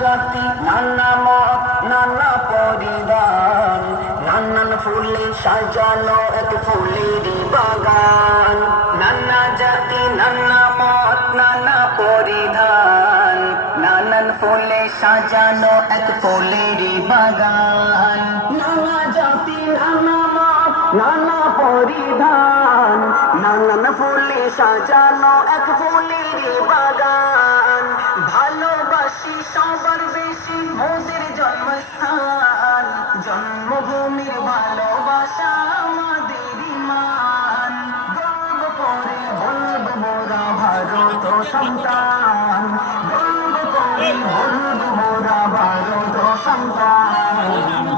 জাতি নানা মত নানা পরিধান, নানান ফুলে সাজানো এক ফুলেরই বাগান। নানা জাতি নানা মত নানা পরিধান, নানান ফুলে সাজানো এক ফুলেরই বাগান। নানা জাতি নানা মত নানা পরিধান, নানান ফুলে সাজানো এক ফুলেরই বাগান। ভালোবাসি সবার বেশি মোদের জন্মস্থান, জন্মভূমির ভালোবাসা আমাদের ইমান। গর্ব করে বলবো মোরা ভারত সন্তান, গর্ব করে বলবো মোরা ভারত সন্তান।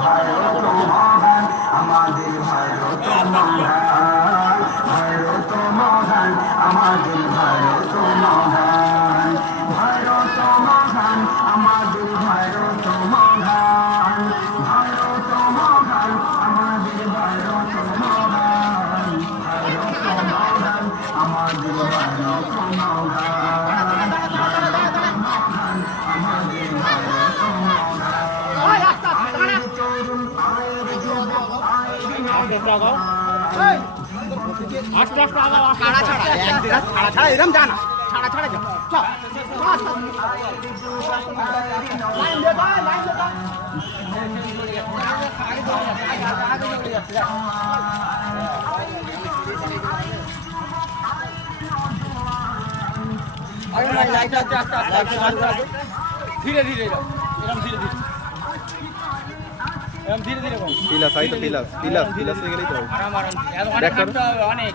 ভারত মহান আমাদের ভারত মহান, ভারত মহান আমাদের ভারত মহান, ভারত মহান আমাদের ভারত মহান, ভারত মহান আমাদের ভারত মহান, ভারত মহান আমাদের ভারত মহান, ভারত মহান আমাদের ভারত মহান। আয়ের তরুণ আয়ের যুবক আয়ের নওজোয়ান, এরম জানা ছাড়া ছাড়া যা ধীরে ধীরে এরম ধীরে ধীরে এরম ধীরে ধীরে পিলাস আই তো পিলাস পিলাস পিলাস হয়ে গেলেই তো অনেক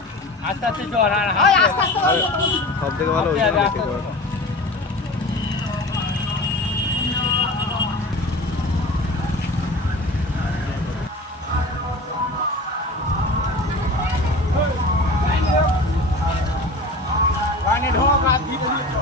আস্তে আস্তে চল আর সব থেকে ভালো ওই গানে ঢোক আর ধীরে ধীরে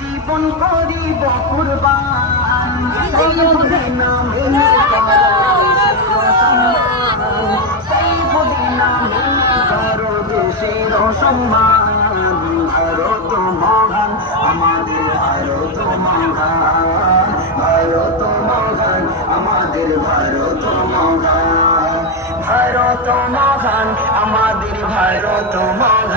জীবন করিব কুরবান, সাইয়্যিদের নামে করো দেশের সম্মান। ভারত মহান আমাদের ভারত মহান, ভারত মহান আমাদের ভারত মহান, ভারত মহান আমাদের ভারত মহান।